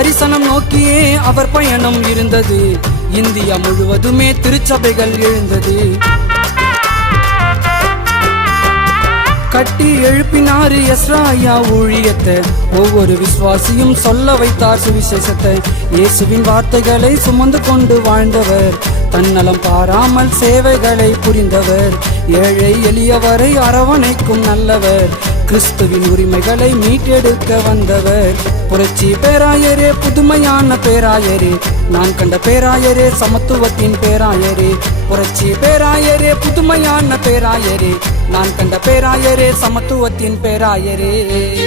தரிசனம் நோக்கியே அவர் பயணம் இருந்தது. இந்தியா முழுவதுமே திருச்சபைகள் எழுந்தது. கட்டி எழுப்பினாரு எஸ்ராயா ஊழியத்தை. ஒவ்வொரு விசுவாசியும் சொல்ல வைத்தார் சுவிசேஷத்தை. இயேசுவின் வார்த்தைகளை சுமந்து கொண்டு வாழ்ந்தவர். தன்னலம் பாராமல் சேவைகளை புரிந்தவர். ஏழை எளியவரை அரவணைக்கும் நல்லவர். கிறிஸ்துவின் உரிமைகளை மீட்டெடுக்க வந்தவர். புரட்சி பேராயரே புதுமையான பேராயரே. நான் கண்ட பேராயரே சமத்துவத்தின் பேராயரே. புரட்சி பேராயரே புதுமையான பேராயரே. நான் கண்ட பேராயரே சமத்துவத்தின் பேராயரே.